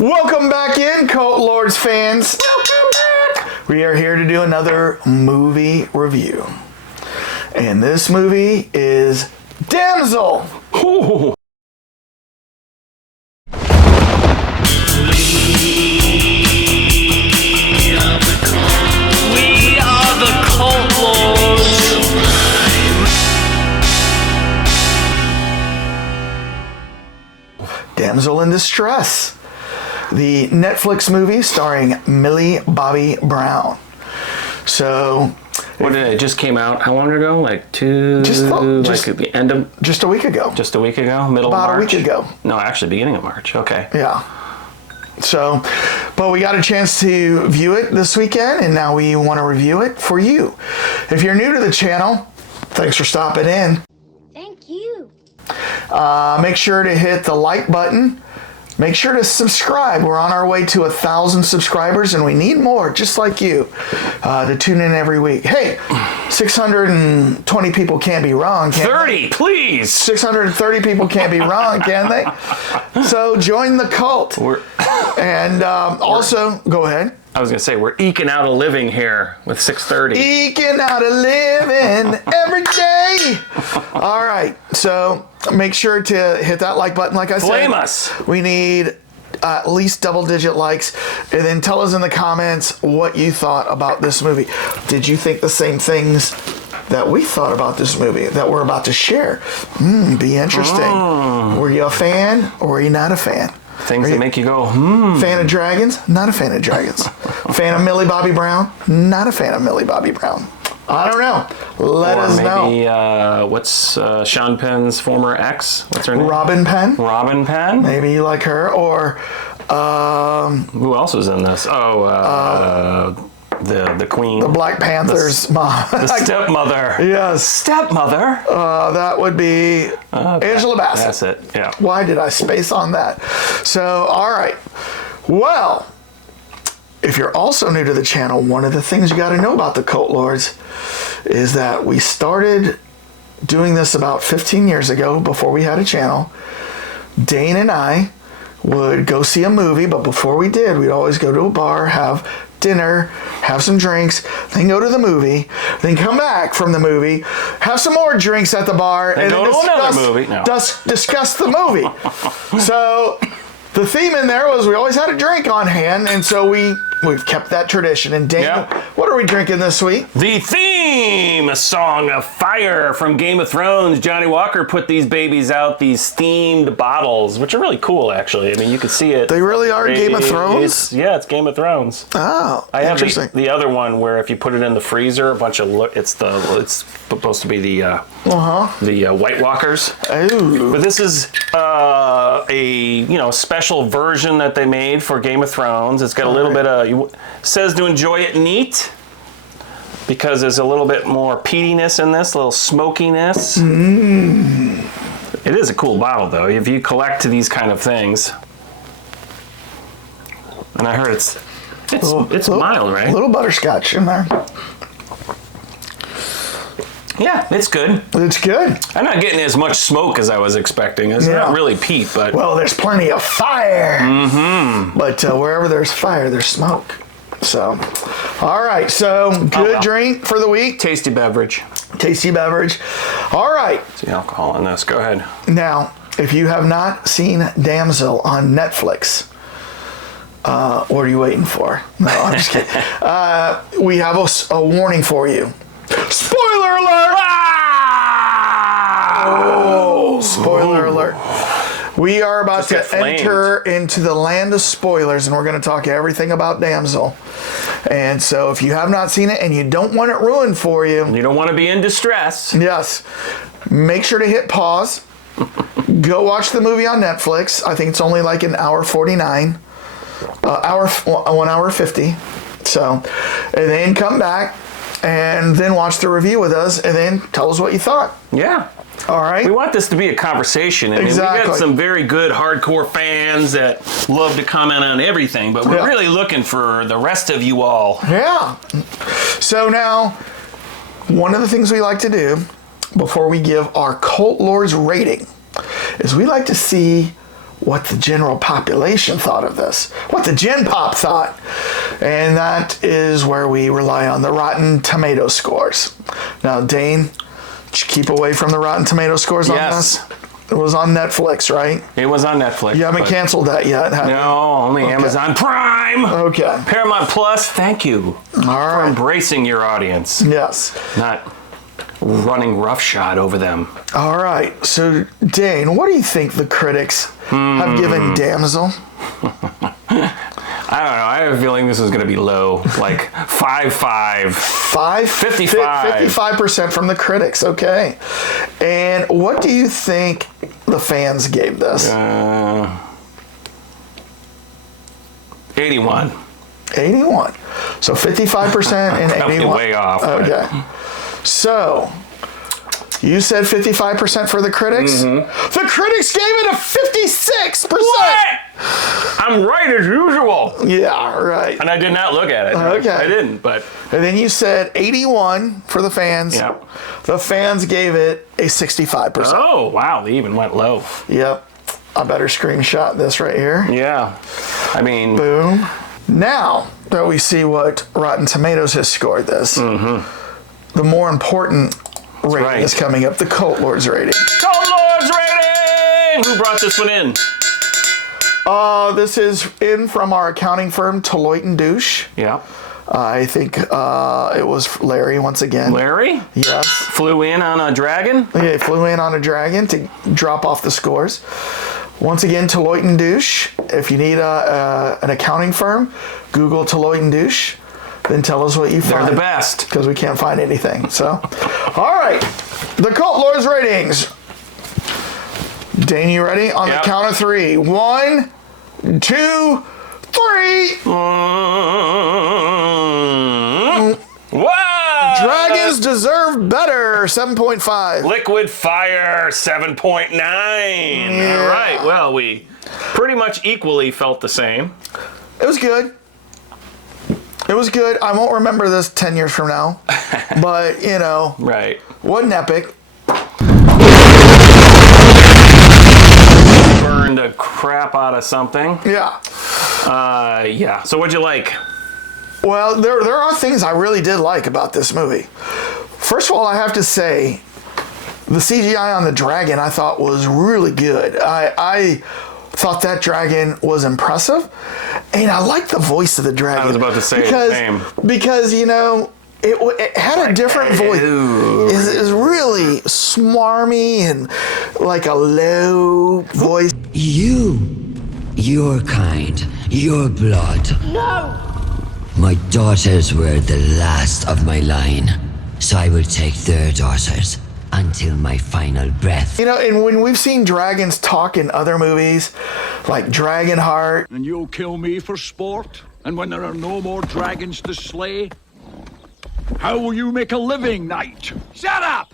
Welcome back in, Cult Lords fans. Welcome back. We are here to do another movie review. And this movie is Damsel. Ooh. We are the Cult Lords. Damsel in Distress. The Netflix movie starring Millie Bobby Brown. So, What did it just came out? How long ago? Like at the end of just a week ago. just a week ago, middle About of a March. week ago. No, actually, beginning of March. Okay. Yeah. So, but we got a chance to view it this weekend, and now we want to review it for you. If you're new to the channel, thanks for stopping in. Thank you. Make sure to hit the like button. Make sure to subscribe. We're on our way to 1,000 subscribers, and we need more, just like you, to tune in every week. Hey, 620 people can't be wrong, can 30, they? please. 630 people can't be wrong, can they? So join the cult. And also, go ahead. I was gonna say we're eking out a living here with 630. Eking out a living every day. All right, so make sure to hit that like button, like I said. Blame us. We need at least double-digit likes, and then tell us in the comments what you thought about this movie. Did you think the same things that we thought about this movie that we're about to share? Be interesting. Were you a fan or were you not a fan? Things that make you go, Fan of dragons? Not a fan of dragons. Fan of Millie Bobby Brown? Not a fan of Millie Bobby Brown. I don't know. Let us know. Maybe what's Sean Penn's former ex? What's her name? Robin Penn? Robin Penn. Maybe you like her. Or Who else was in this? The Queen. the Black Panther's mom. The stepmother. Yes. Stepmother. That would be Angela Bassett. That's it. Yeah. Why did I space on that? So, all right. Well, if you're also new to the channel, one of the things you got to know about the Cult Lords is that we started doing this about 15 years ago before we had a channel. Dane and I would go see a movie, but before we did, we'd always go to a bar, have dinner, have some drinks, then go to the movie, then come back from the movie, have some more drinks at the bar, Then and go then to another movie. No. discuss the movie. So the theme in there was we always had a drink on hand, and so we've kept that tradition. And Dane, Yeah. what are we drinking this week? The theme, a song of fire from Game of Thrones. Johnny Walker put these babies out, these themed bottles, which are really cool, actually. I mean, you can see it. They really are Game of Thrones? Yeah, it's Game of Thrones. Oh, I have interesting. the other one where if you put it in the freezer, a bunch of it's supposed to be the White Walkers. Ooh. But this is a special version that they made for Game of Thrones. It's got a little bit of says to enjoy it neat because there's a little bit more peatiness in this, a little smokiness. It is a cool bottle though. If you collect these kind of things, and I heard it's mild, right? A little butterscotch in there. Yeah, it's good. It's good. I'm not getting as much smoke as I was expecting. It's not really peat, but Well, there's plenty of fire. But wherever there's fire, there's smoke. So, all right. So, good drink for the week. tasty beverage. Tasty beverage. All right. See alcohol in this. Go ahead. Now, if you have not seen Damsel on Netflix, what are you waiting for? No, I'm just kidding. We have a warning for you. Spoiler alert! Oh, spoiler alert. We are about to enter into the land of spoilers, and we're going to talk everything about Damsel. And so if you have not seen it and you don't want it ruined for you, You don't want to be in distress. yes, make sure to hit pause. Go watch the movie on Netflix. I think it's only like an hour 49, 1 hour 50. So, and then come back and then watch the review with us and then tell us what you thought. Yeah. All right. We want this to be a conversation. I mean, we Exactly. got some very good hardcore fans that love to comment on everything, but we're really looking for the rest of you all. Yeah. So now, one of the things we like to do before we give our Cult Lords rating is we like to see what the general population thought of this, what the Gen Pop thought. And that is where we rely on the Rotten Tomato scores. Now, Dane, keep away from the Rotten Tomato scores on this. It was on Netflix, right? It was on Netflix. You haven't canceled that yet, have you? No, only Amazon Prime. Okay. Paramount Plus, thank you for embracing your audience. Yes. Not running roughshod over them. All right. So, Dane, what do you think the critics have given Damsel? I don't know. I have a feeling this is going to be low, like 55. 55% from the critics. Okay. And what do you think the fans gave this? 81. 81. So 55% and 81. Way off. Okay. So, you said 55% for the critics? The critics gave it a 56%. What? I'm right as usual. Yeah, right. And I did not look at it. Okay. I didn't, but... And then you said 81 for the fans. Yep. The fans gave it a 65%. Oh, wow. They even went low. Yep. I better screenshot this right here. Yeah. I mean... Boom. Now that we see what Rotten Tomatoes has scored this, the more important rating is coming up, the Cult Lords rating. Cult Lords rating! Who brought this one in? This is in from our accounting firm, Deloitte & Douche. Yeah. I think it was Larry once again. Larry? Yes. Flew in on a dragon? Yeah, he flew in on a dragon to drop off the scores. Once again, Deloitte & Douche. If you need an accounting firm, Google Deloitte & Douche. Then tell us what you find. They're the best. Because we can't find anything. So, all right. The Cult Lords ratings. Dane, you ready? On the count of 3. 1, 2, 3. Wow! Dragons deserve better. 7.5. Liquid Fire, 7.9. Yeah. All right. Well, we pretty much equally felt the same. It was good. It was good. I won't remember this 10 years from now. But, you know. Right. Wasn't epic. Burned the crap out of something. Yeah. Yeah. So what'd you like? Well, there are things I really did like about this movie. First of all, I have to say, the CGI on the dragon I thought was really good. I thought that dragon was impressive, and I liked the voice of the dragon. I was about to say his name. Because, you know, it had a different voice. It's really smarmy and like a low voice. Your kind, your blood. No! My daughters were the last of my line, so I will take their daughters until my final breath. You know, and when we've seen dragons talk in other movies, like Dragonheart. And you'll kill me for sport? And when there are no more dragons to slay? How will you make a living, knight? Shut up!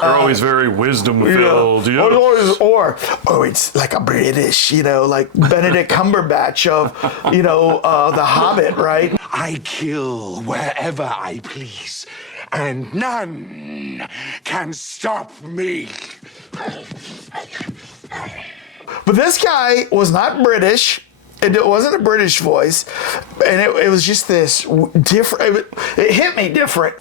They're always very wisdom-filled. Yeah. Or it's like a British, you know, like Benedict Cumberbatch of, you know, The Hobbit, right? I kill wherever I please, and none can stop me. But this guy was not British. It wasn't a British voice, and it was just this different. It hit me different.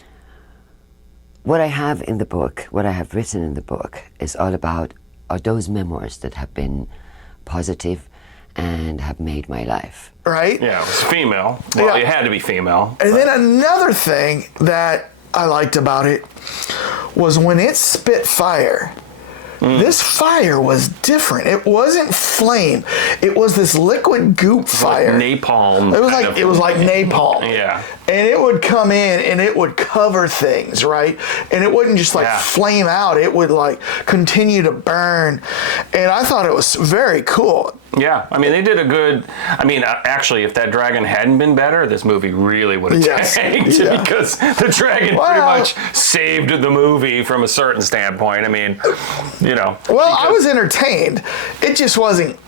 What I have in the book, what I have written in the book, is all about those memoirs that have been positive and have made my life. Right? Yeah, it was female. Well, it had to be female. And then another thing that I liked about it was when it spit fire. This fire was different. It wasn't flame. It was this liquid goop fire. Like napalm. It was like napalm. Yeah. And it would come in and it would cover things, right? And it wouldn't just like flame out. It would like continue to burn. And I thought it was very cool. Yeah, I mean, they did a good... I mean, actually, if that dragon hadn't been better, this movie really would have tanked because the dragon pretty much saved the movie from a certain standpoint. I mean, you know. Well, I was entertained. It just wasn't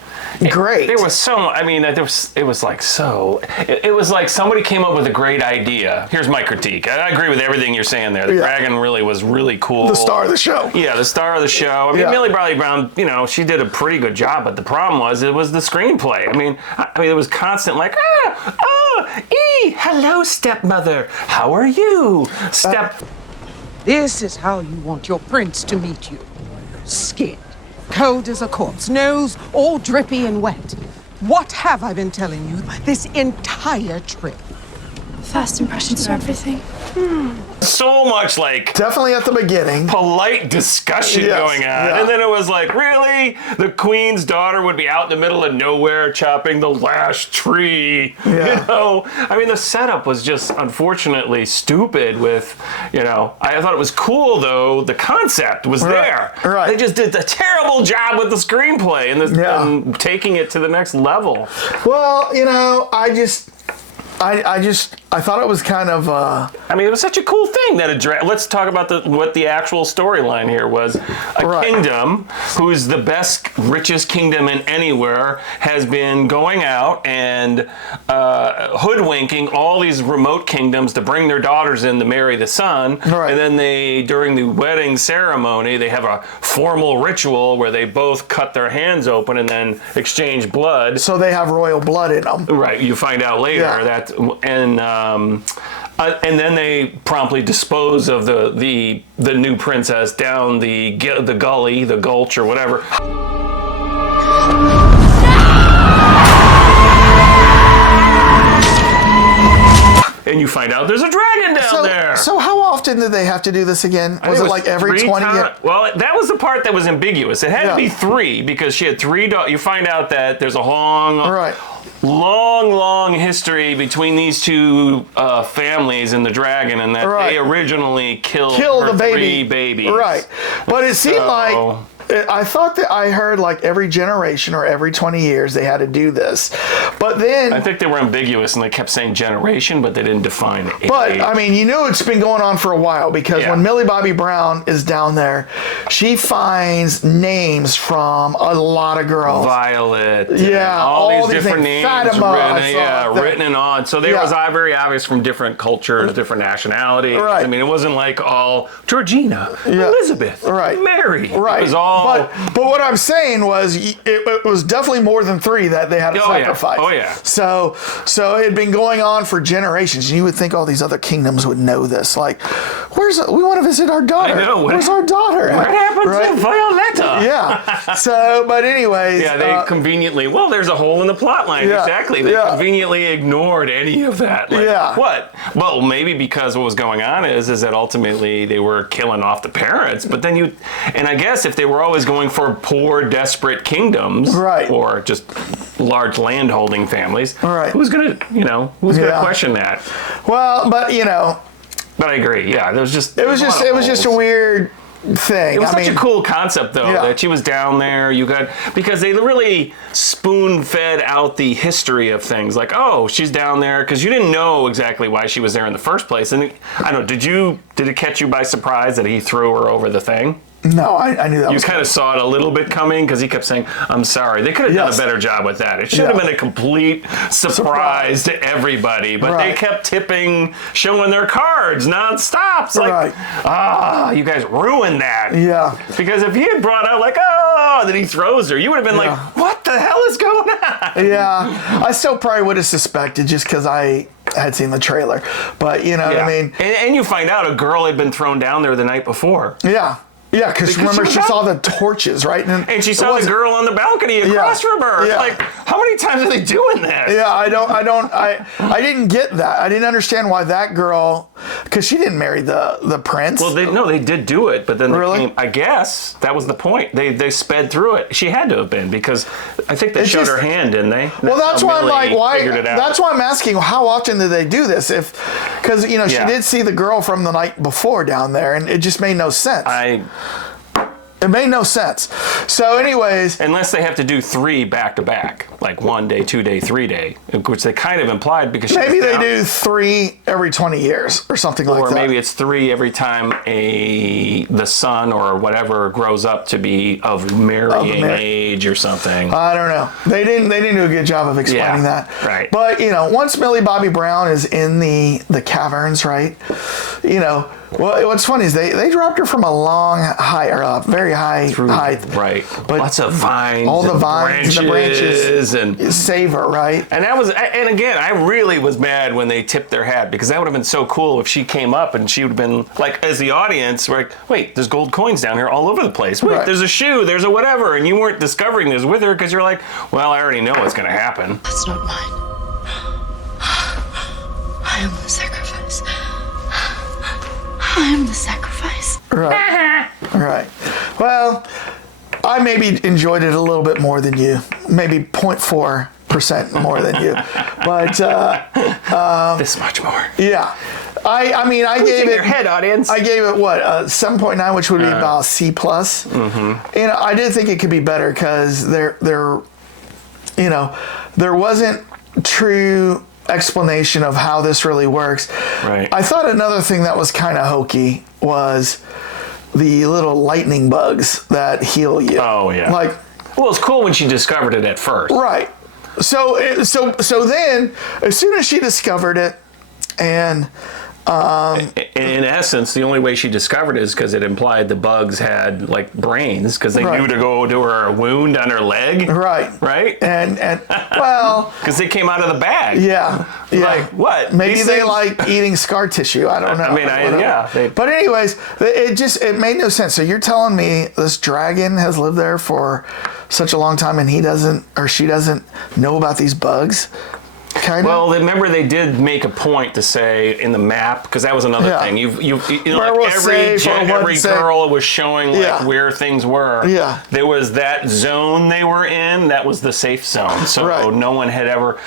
great. There was so, I mean, it was like so, it was like somebody came up with a great idea. Here's my critique. I agree with everything you're saying there. The dragon really was really cool. The star of the show. Yeah, the star of the show. I mean, Millie Bobby Brown, you know, she did a pretty good job, but the problem was it was the screenplay. I mean, it was constant like, hello, stepmother. How are you? This is how you want your prince to meet you. Skin, cold as a corpse, nose all drippy and wet. What have I been telling you this entire trip? First impressions are everything. So much like Definitely at the beginning. polite discussion going on. And then it was like, really? The queen's daughter would be out in the middle of nowhere chopping the last tree. Yeah. You know? I mean, the setup was just unfortunately stupid with, you know, I thought it was cool though. The concept was there. Right. They just did a terrible job with the screenplay and taking it to the next level. Well, you know, I thought it was kind of. I mean, it was such a cool thing that let's talk about what the actual storyline here was. A kingdom who's the best, richest kingdom in anywhere has been going out and hoodwinking all these remote kingdoms to bring their daughters in to marry the son. Right. And then during the wedding ceremony, they have a formal ritual where they both cut their hands open and then exchange blood. So they have royal blood in them. Right. You find out later that and then they promptly dispose of the new princess down the gully, the gulch, or whatever. And you find out there's a dragon down there. So how often did they have to do this again? Was it like every 20 years? Well, that was the part that was ambiguous. It had to be 3 because she had 3 daughters. You find out that there's a long history between these two families and the dragon, and that they originally killed her the baby. 3 babies. Right. But it seemed like I thought that I heard like every generation or every 20 years they had to do this. But then I think they were ambiguous and they kept saying generation, but they didn't define age. But I mean, you knew it's been going on for a while because when Millie Bobby Brown is down there, she finds names from a lot of girls. Violet. All these different names Fatima, written and on. So there was very obvious from different cultures, different nationalities. Right. I mean, it wasn't like all Georgina, Elizabeth, Mary. Right. It was all. But what I'm saying was it was definitely more than 3 that they had to sacrifice. Oh yeah. So it had been going on for generations. You would think all these other kingdoms would know this. Like, we want to visit our daughter. I know. Where's our daughter? What happened to Violetta? Yeah. So, but anyways. Yeah, they conveniently. Well, there's a hole in the plot line. Yeah, exactly. They conveniently ignored any of that. Like, what? Well, maybe because what was going on is that ultimately they were killing off the parents. But then and I guess if they were always going for poor, desperate kingdoms, or just large landholding families, who's gonna question that? Well, but But I agree. Yeah, it was just a weird thing. It was such a cool concept, though, that she was down there. Because they really spoon-fed out the history of things. Like, oh, she's down there because you didn't know exactly why she was there in the first place. And I don't know, did it catch you by surprise that he threw her over the thing? No, I knew that. You kind of saw it a little bit coming because he kept saying, "I'm sorry." They could have done a better job with that. It should have been a complete surprise to everybody, but they kept showing their cards nonstop. It's like, you guys ruined that. Yeah. Because if he had brought out like, oh, then he throws her, you would have been like, what the hell is going on? Yeah. I still probably would have suspected just because I had seen the trailer, but you know what I mean. And you find out a girl had been thrown down there the night before. Yeah. Yeah, because remember she saw the torches, right? And she saw the girl on the balcony across from her. Yeah. Like, how many times are they doing that? Yeah, I didn't get that. I didn't understand why that girl, because she didn't marry the prince. Well, they did do it, but then I guess that was the point. They sped through it. She had to have been because I think they showed her hand, didn't they? Well, that's why I'm like, why? That's why I'm asking, how often did they do this? Because she did see the girl from the night before down there, and it just made no sense. It made no sense. So anyways. Unless they have to do 3 back to back, like 1 day, 2 day, 3 day, which they kind of implied because maybe they do 3 every 20 years or something like that. Or maybe it's 3 every time the son or whatever grows up to be of marrying age or something. I don't know. They didn't do a good job of explaining that. Right. But once Millie Bobby Brown is in the caverns, right? Well, what's funny is they dropped her from a long high or a very high height. Right. But lots of vines. All the vines and the branches and save her, right? And again, I really was mad when they tipped their hat because that would have been so cool if she came up and she would have been like, as the audience, we're like, wait, there's gold coins down here all over the place. Wait, there's a shoe, there's a whatever, and you weren't discovering this with her because you're like, well, I already know what's going to happen. That's not mine. I am the sacrifice. I am the sacrifice. Right. Right. Well, I maybe enjoyed it a little bit more than you. Maybe 0.4% more than you. But this much more. Yeah. I mean, I gave it. Your head, audience. I gave it what 7.9, which would be about C+. Mm-hmm. And I did think it could be better because there wasn't true explanation of how this really works. Right. I thought another thing that was kind of hokey was the little lightning bugs that heal you. Oh yeah. Well, it's cool when she discovered it at first. Right. So then, as soon as she discovered it, and in essence, the only way she discovered it is because it implied the bugs had like brains because they knew to go to her wound on her leg. Right. And well, because they came out of the bag. Yeah. Like what? Maybe they like eating scar tissue. I don't know. I mean, but anyways, it made no sense. So you're telling me this dragon has lived there for such a long time and he doesn't or she doesn't know about these bugs? Well, remember they did make a point to say in the map because that was another thing. Every girl was showing where things were. Yeah. There was that zone they were in. That was the safe zone. So no one had ever.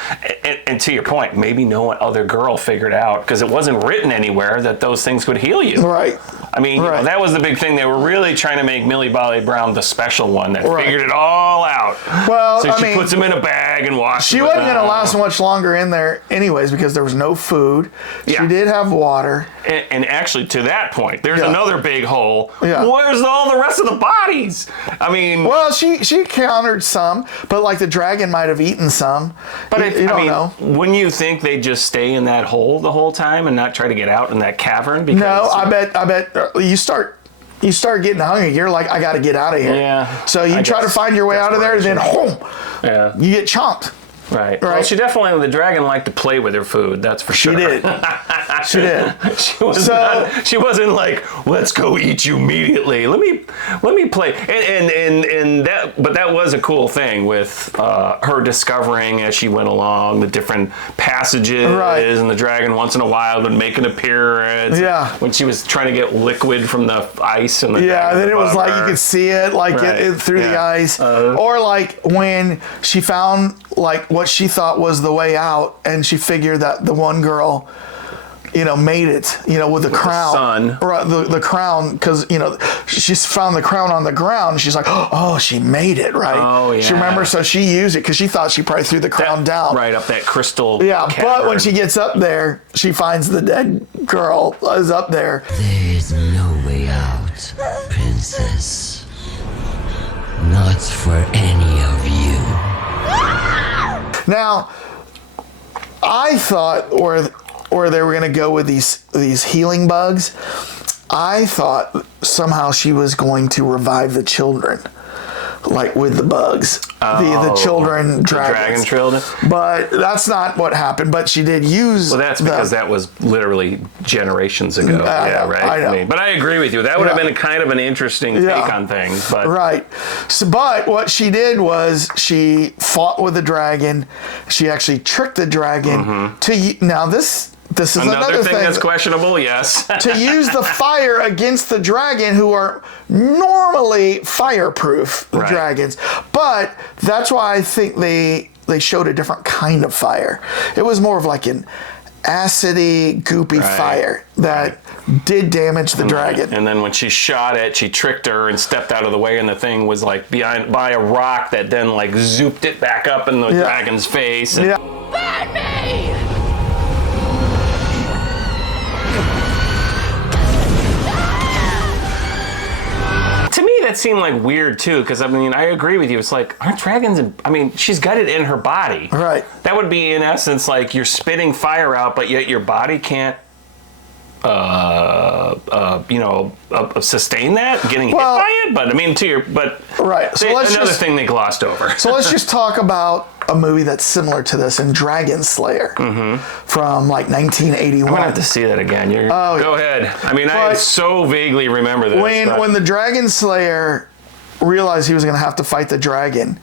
And to your point, maybe no other girl figured out because it wasn't written anywhere that those things could heal you. Right. I mean, that was the big thing. They were really trying to make Millie Bobby Brown the special one that figured it all out. Well, so she puts them in a bag and washes them. She wasn't going to last much longer in there anyways because there was no food. Yeah. She did have water. And actually, to that point, there's another big hole. Yeah. Where's all the rest of the bodies? I mean... Well, she countered some, but like the dragon might have eaten some. But you don't know. Wouldn't you think they'd just stay in that hole the whole time and not try to get out in that cavern? Because, no, I bet you start getting hungry. You're like, I got to get out of here. Yeah. So you try to find your way out of there, and then you get chomped. Right. Well, the dragon liked to play with her food. That's for sure. She did. She did. She wasn't like, let's go eat you immediately. Let me play. And that was a cool thing with her discovering as she went along the different passages, and the dragon once in a while would make an appearance. Yeah. When she was trying to get liquid from the ice and then it was like you could see it through the ice, or like when she found like what she thought was the way out, and she figured that the one girl, made it, with the crown, the crown, because she found the crown on the ground. And she's like, oh, she made it, right? Oh yeah. She remembers, so she used it because she thought she probably threw the crown down right up that crystal. Yeah, cavern. but when she gets up there, she finds the dead girl is up there. There is no way out, princess. Not for any of you. Now, I thought, or they were going to go with these healing bugs. I thought somehow she was going to revive the children, like with the bugs, the children, dragon children. But that's not what happened. But she did use. Well, that's because that was literally generations ago. I know. But I agree with you. That would have been kind of an interesting take on things. But but what she did was she fought with the dragon. She actually tricked the dragon to. Now this is another thing that's questionable. Yes. To use the fire against the dragon, who are normally fireproof dragons, but that's why I think they showed a different kind of fire. It was more of like an acidy, goopy fire that did damage the dragon. And then when she shot it, she tricked her and stepped out of the way, and the thing was like by a rock that then like zooped it back up in the dragon's face. And Burn me! to me, that seemed like weird too, because I mean, I agree with you. It's like, aren't dragons? I mean, she's got it in her body. Right. That would be in essence like you're spitting fire out, but yet your body can't, sustain that, getting hit by it. But I mean, right. So let's another thing they glossed over. So let's just talk about a movie that's similar to this, in Dragon Slayer, from like 1981. I'm gonna have to see that again. Go ahead. I mean, I so vaguely remember this. When the Dragon Slayer realized he was gonna have to fight the dragon,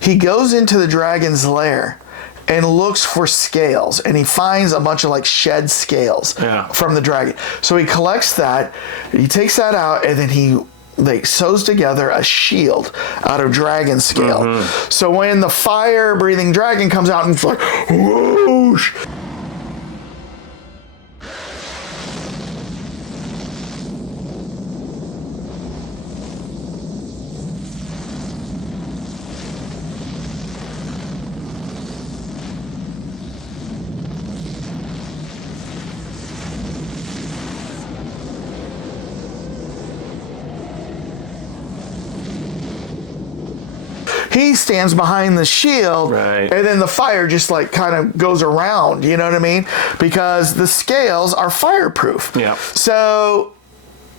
he goes into the dragon's lair and looks for scales, and he finds a bunch of like shed scales from the dragon. So he collects that, he takes that out, and then he sews together a shield out of dragon scale. So when the fire-breathing dragon comes out and it's like, whoosh. He stands behind the shield, and then the fire just like kind of goes around, you know what I mean? Because the scales are fireproof. Yeah. So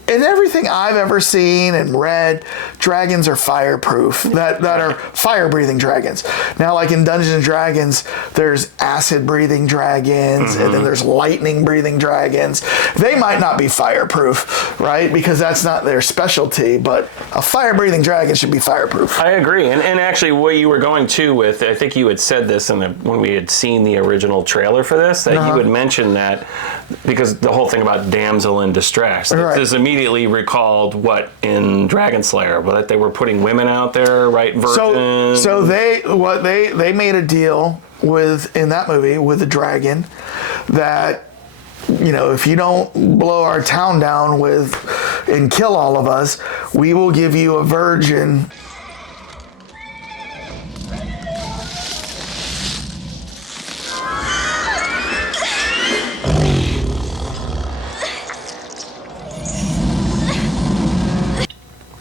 in everything I've ever seen and read, dragons are fireproof, that are fire-breathing dragons. Now, like in Dungeons and Dragons, there's acid-breathing dragons, and then there's lightning-breathing dragons. They might not be fireproof, right? Because that's not their specialty, but a fire-breathing dragon should be fireproof. I agree. And actually, what you were going to with, I think you had said this when we had seen the original trailer for this, that you had mentioned that, because the whole thing about damsel in distress. This immediately recalled what in Dragon Slayer, but they were putting women out there, right? Virgins. So they made a deal in that movie with the dragon that, you know, if you don't blow our town down and kill all of us, we will give you a virgin.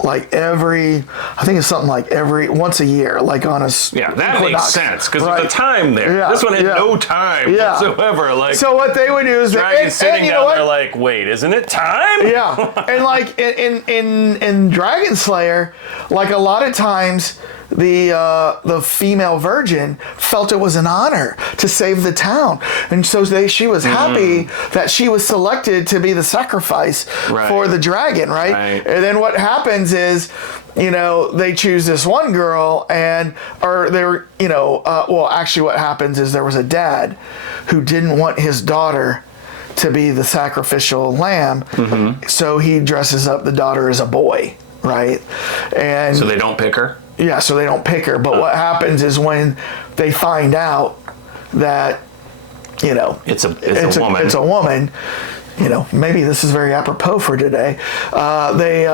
Like I think it's something like once a year, like on a that makes sense, because there's a time there. This one had no time whatsoever. Like, so what they would do is dragon's sitting down there like, wait, isn't it time? Yeah, and like in Dragon Slayer, like a lot of times the female virgin felt it was an honor to save the town, and so she was happy that she was selected to be the sacrifice for the dragon, right? And then what happens is, you know, they choose this one girl, actually what happens is there was a dad who didn't want his daughter to be the sacrificial lamb, so he dresses up the daughter as a boy, right? And so they don't pick her? Yeah, so they don't pick her. But what happens is when they find out that, you know, it's a woman. You know, maybe this is very apropos for today. They're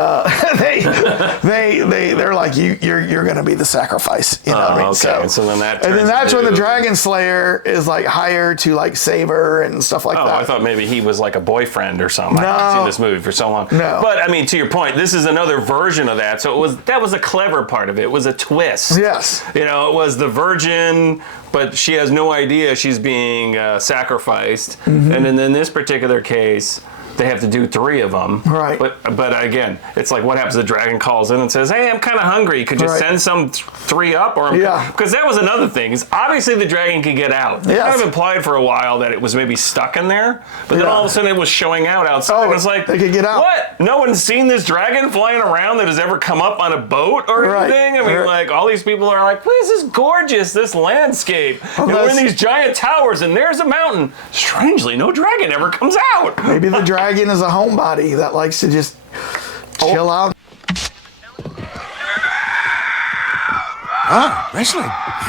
like, you're going to be the sacrifice. You know what I mean? Okay. So then that's when the Dragon Slayer is like hired to like save her and stuff like that. I thought maybe he was like a boyfriend or something. No. I haven't seen this movie for so long. No. But I mean, to your point, this is another version of that. So that was a clever part of it. It was a twist. Yes. You know, it was the virgin, but she has no idea she's being sacrificed. And then in this particular case, they have to do 3 of them. Right. But again, it's like, what happens? The dragon calls in and says, hey, I'm kind of hungry. Could you send some 3 up? Because that was another thing. Is obviously the dragon could get out. They kind of implied for a while that it was maybe stuck in there. But then all of a sudden it was showing out outside. It was like, they could get out. What? No one's seen this dragon flying around that has ever come up on a boat or anything? I mean, like, all these people are like, this is gorgeous, this landscape. And we're in these giant towers, and there's a mountain. Strangely, no dragon ever comes out. Maybe the dragon is a homebody that likes to just chill out. Wrestling. Awesome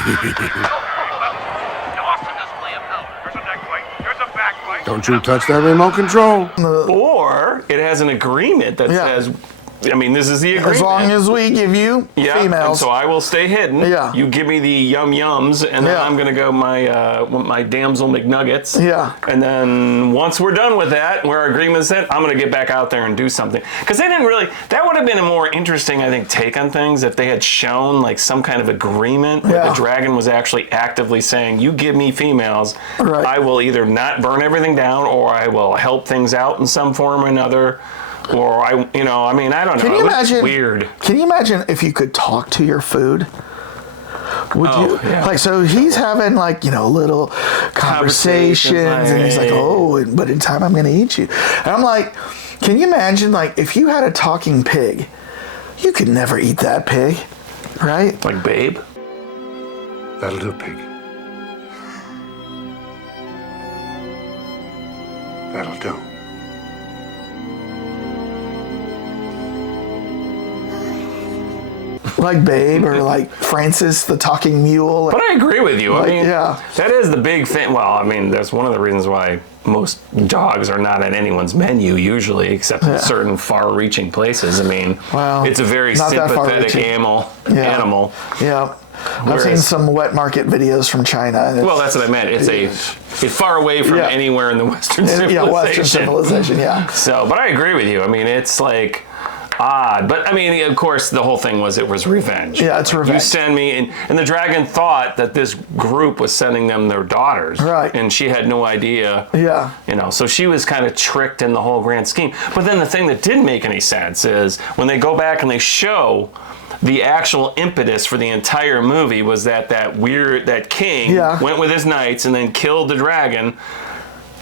display of power. There's a neck break. There's a back Don't you touch that remote control. Or it has an agreement that says, I mean, this is the agreement. As long as we give you and females. so I will stay hidden. Yeah. You give me the yums, and then I'm gonna go my damsel McNuggets. Yeah. And then once we're done with that, where our agreement's set, I'm gonna get back out there and do something. Because they didn't really. That would have been a more interesting, I think, take on things if they had shown like some kind of agreement where the dragon was actually actively saying, "You give me females, I will either not burn everything down, or I will help things out in some form or another." Or I don't know. Can you imagine? Weird. Can you imagine if you could talk to your food? Would you? Yeah. Like, so he's having like little conversations, and he's like, "Oh, but in time I'm going to eat you." And I'm like, can you imagine like if you had a talking pig, you could never eat that pig, right? Like Babe. That'll do, pig. That'll do. Like Babe or like Francis the talking mule. But I agree with you. Like, I mean, that is the big thing. Well, I mean, that's one of the reasons why most dogs are not at anyone's menu usually, except in certain far-reaching places. I mean, it's a very sympathetic animal. Yeah. I've seen some wet market videos from China. Well, that's what I meant. It's far away from anywhere in the Western civilization. Yeah, Western civilization, So, but I agree with you. I mean, it's like odd. But I mean, of course, the whole thing was it was revenge. Yeah, it's revenge. You send me, and the dragon thought that this group was sending them their daughters. Right. And she had no idea. Yeah. So she was kind of tricked in the whole grand scheme. But then the thing that didn't make any sense is when they go back and they show the actual impetus for the entire movie was that king went with his knights and then killed the dragon.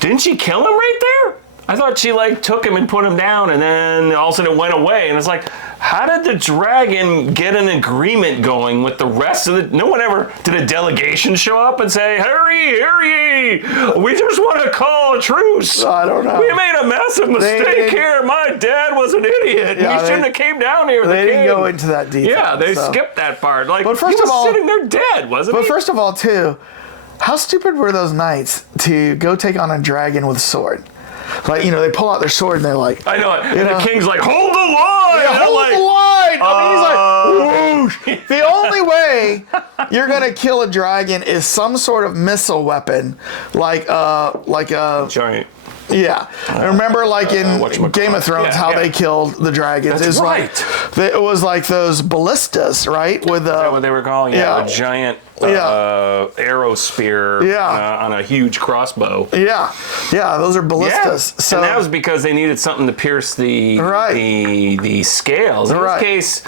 Didn't she kill him right there? I thought she took him and put him down, and then all of a sudden it went away. And it's like, how did the dragon get an agreement going with the rest of the? No one ever did a delegation show up and say, "Hurry, we just want to call a truce. I don't know. We made a massive mistake here. My dad was an idiot. Yeah, he shouldn't have came down here." They didn't go into that detail. Yeah, they skipped that part. But first he was of all, sitting there dead, wasn't he? But first of all, too, how stupid were those knights to go take on a dragon with a sword? Like, they pull out their sword and they're like, I know it. And the king's like, hold the line! Yeah, hold the line! I mean, he's like, whoosh. The only way you're going to kill a dragon is some sort of missile weapon, like a giant. Yeah. Remember, in Game of Thrones, how they killed the dragons? That's right. It was like those ballistas, right? With Is that what they were calling? Yeah, a giant arrow spear on a huge crossbow. Yeah, those are ballistas. Yeah. So, and that was because they needed something to pierce the scales. In this case,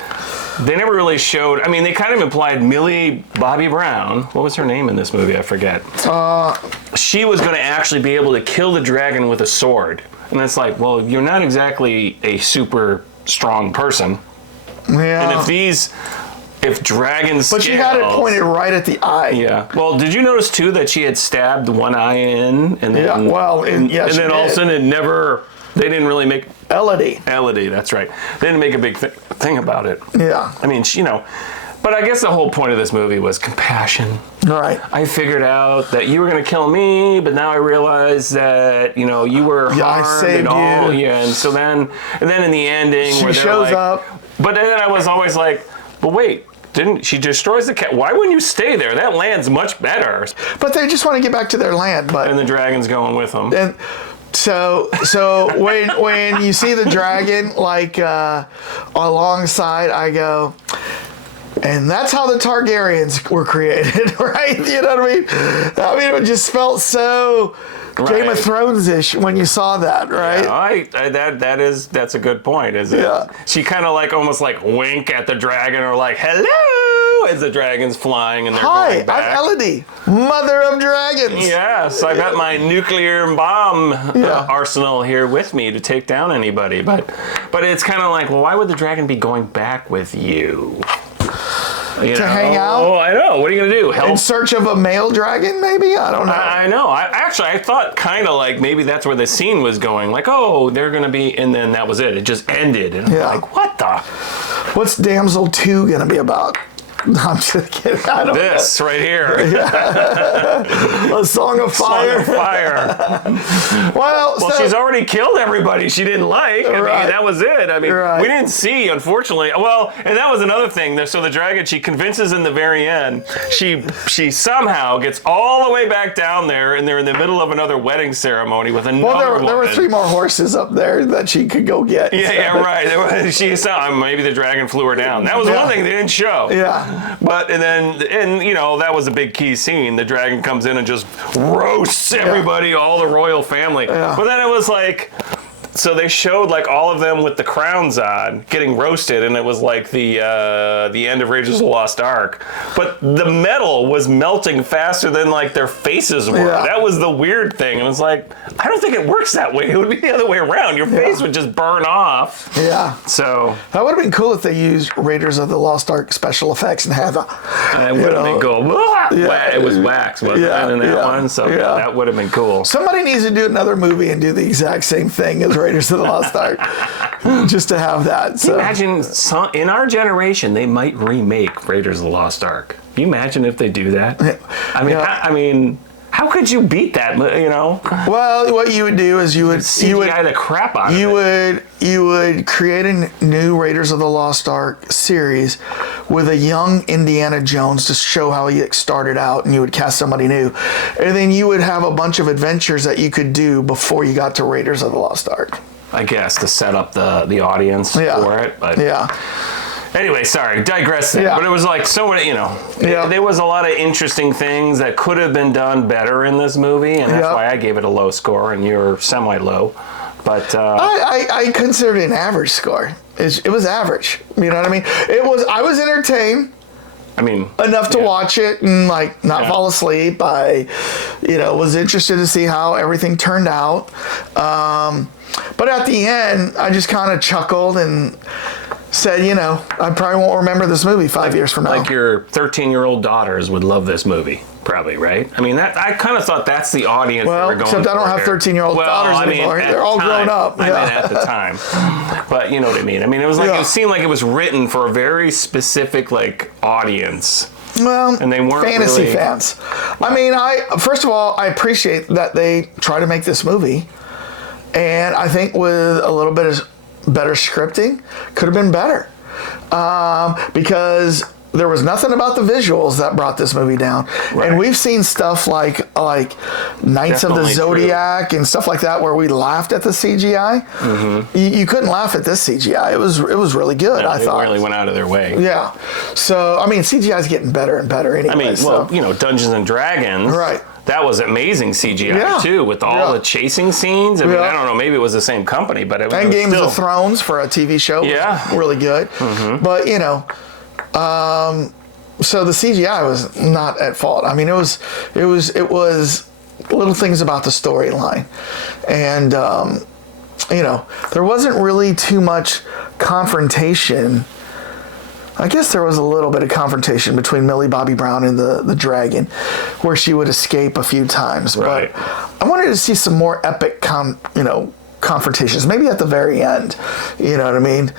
they never really showed. I mean, they kind of implied Millie Bobby Brown. What was her name in this movie? I forget. She was going to actually be able to kill the dragon with a sword. And it's like, well, you're not exactly a super strong person. Yeah. And if dragon scales... But she got it pointed right at the eye. Yeah. Well, did you notice, too, that she had stabbed one eye in? And then, and all of a sudden it never... They didn't really make... Elodie, that's right. They didn't make a big thing about it. Yeah. I mean, But I guess the whole point of this movie was compassion. Right. I figured out that you were going to kill me, but now I realize that, you were harmed. I saved and all. you. Yeah, and so then in the ending... She where they're shows up. But then I was always like, but wait, she destroys the cat. Why wouldn't you stay there? That land's much better. But they just want to get back to their land. And the dragon's going with them. And so when you see the dragon alongside, I go, and that's how the Targaryens were created, right? You know what I mean? I mean, it just felt so Game of Thrones-ish when you saw that, right? Yeah, that's a good point. She kind of almost wink at the dragon or hello as the dragon's flying and they're going back. Hi, I'm Elodie, mother of dragons. Yes, I got my nuclear bomb arsenal here with me to take down anybody. But it's kind of well, why would the dragon be going back with you? To hang out? Oh, I know. What are you going to do? Help? In search of a male dragon, maybe? I don't know. I know. I thought kind of maybe that's where the scene was going. They're going to be, and then that was it. It just ended. And I'm what the? What's Damsel 2 going to be about? I'm just kidding. I don't This right here. know. A Song of Fire. Song of Fire. Well, Well, so, she's already killed everybody she didn't like. I mean, that was it. I mean, we didn't see, unfortunately. Well, and that was another thing. So the dragon, she convinces in the very end, she somehow gets all the way back down there, and they're in the middle of another wedding ceremony with another well, there were woman. 3 more horses up there that she could go get. Yeah, right. She saw maybe the dragon flew her down. That was one thing they didn't show. Yeah. But and you know, that was a big key scene. The dragon comes in and just roasts everybody, all the royal family. Yeah. But then it was like, so they showed like all of them with the crowns on getting roasted, and it was like the end of Raiders of the Lost Ark. But the metal was melting faster than like their faces were. Yeah. That was the weird thing. And it's like, I don't think it works that way. It would be the other way around. Your face would just burn off. Yeah. So That would have been cool if they used Raiders of the Lost Ark special effects and had it would have been cool. It was wax, wasn't it, in that one? So that would have been cool. Somebody needs to do another movie and do the exact same thing as Raiders of the Lost Ark, just to have that. So. Imagine in our generation, they might remake Raiders of the Lost Ark. Can you imagine if they do that? I mean, how could you beat that? You know. Well, what you would do is you would CGI the crap out of it. You would create a new Raiders of the Lost Ark series with a young Indiana Jones to show how he started out, and you would cast somebody new, and then you would have a bunch of adventures that you could do before you got to Raiders of the Lost Ark. I guess to set up the audience for it. But anyway, sorry, digressing. Yeah. But it was like so many, there was a lot of interesting things that could have been done better in this movie, and that's why I gave it a low score, and you're semi-low. But I considered it an average score. It was average. You know what I mean? I was entertained. I mean, enough to watch it and like not fall asleep. I, was interested to see how everything turned out. But at the end, I just kind of chuckled and said, I probably won't remember this movie 5 years from now. Like your 13-year-old daughters would love this movie, probably, right? I mean, I kind of thought that's the audience they were going except I don't have 13-year-old daughters anymore. They're all grown up. I mean, at the time. But you know what I mean. I mean, it was like it seemed like it was written for a very specific like audience. Well, and they weren't fantasy really fans. I mean, first of all, I appreciate that they try to make this movie, and I think with a little bit of better scripting, could have been better, because there was nothing about the visuals that brought this movie down. Right. And we've seen stuff like Knights of the Zodiac and stuff like that where we laughed at the CGI. Mm-hmm. You couldn't laugh at this CGI. It was really good. I thought they really went out of their way. Yeah. So I mean, CGI is getting better and better anyway. I mean, Dungeons and Dragons. Right. That was amazing CGI too, with all the chasing scenes. I mean, I don't know, maybe it was the same company, but it was and Games still... of Thrones for a TV show. Was really good. Mm-hmm. But so the CGI was not at fault. I mean, it was little things about the storyline, and there wasn't really too much confrontation. I guess there was a little bit of confrontation between Millie Bobby Brown and the dragon, where she would escape a few times. Right. But I wanted to see some more epic, confrontations. Maybe at the very end. You know what I mean?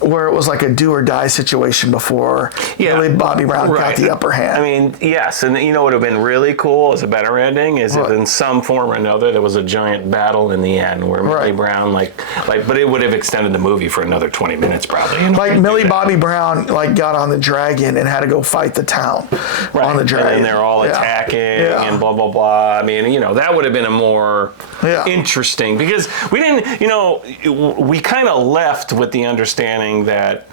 Where it was like a do or die situation before Millie Bobby Brown got the upper hand. I mean, yes, and what would have been really cool as a better ending is if in some form or another there was a giant battle in the end where Millie Brown but it would have extended the movie for another 20 minutes probably. Like Millie Bobby Brown got on the dragon and had to go fight the town on the dragon. And they're all attacking and blah blah blah. I mean, that would have been a more interesting, because we didn't, we kind of left with the understanding that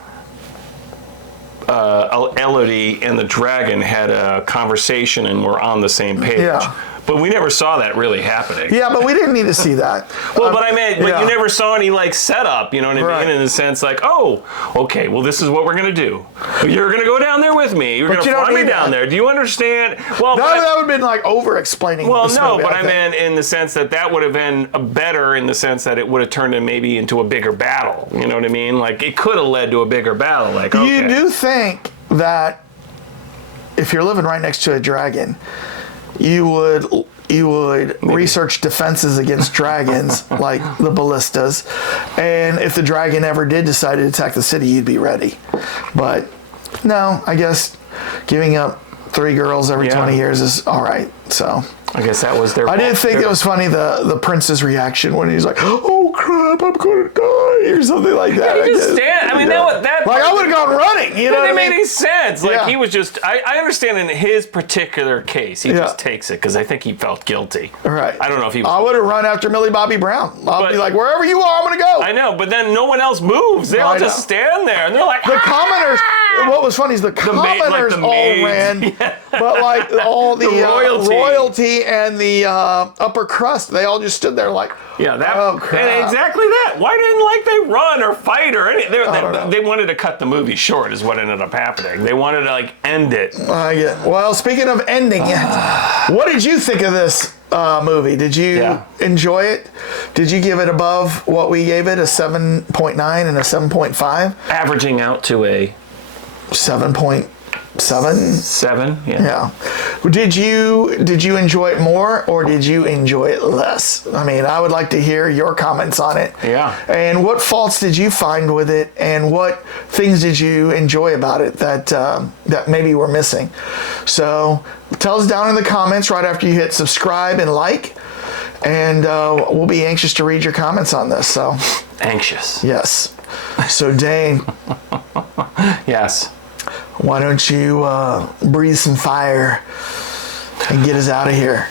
Elodie and the dragon had a conversation and were on the same page. Yeah. But we never saw that really happening. Yeah, but we didn't need to see that. Well, but I meant, you never saw any setup, you know what I mean? In the sense oh, okay, well, this is what we're going to do. You're going to go down there with me. You're going to fly me down there. Do you understand? Well, that would have been over-explaining. Well, no, but I meant in the sense that would have been better in the sense that it would have turned maybe into a bigger battle. You know what I mean? It could have led to a bigger battle. You do think that if you're living right next to a dragon, you would research defenses against dragons like the ballistas, and if the dragon ever did decide to attack the city, you'd be ready. But no, I guess giving up 3 girls every Yeah. 20 years is all right. So I guess that was their I did fault. think it was funny the prince's reaction when he's like, "Oh crap, I'm going to die," or something like that. He just stand. I mean, that like I would have gone running. You know what I didn't make mean? any sense. Like Yeah. he was just. I understand in his particular case, he Yeah. just takes it because I think he felt guilty. Right. I don't know if he was. I would have run after Millie Bobby Brown. I'll But- be like, wherever you are, I'm going to go. I know, but then no one else moves. They all I just know. stand there, and they're like, The commoners. What was funny is the commoners the all maids. ran, but like all the, royalty and the upper crust, they all just stood there like, Yeah, that oh crap. and exactly that. Why didn't like they run or fight or anything? don't know. They wanted to cut the movie short, is what ended up happening. They wanted to like end it. Well, speaking of ending it, what did you think of this movie? Did you enjoy it? Did you give it above what we gave it, a 7.9 and a 7.5? Averaging out to a 7.7? 7. Yeah. Did you enjoy it more or did you enjoy it less? I mean, I would like to hear your comments on it. Yeah. And what faults did you find with it, and what things did you enjoy about it that maybe were missing? So tell us down in the comments right after you hit subscribe and like, and we'll be anxious to read your comments on this. So Anxious. yes. So Dane, Yes. why don't you breathe some fire and get us out of here?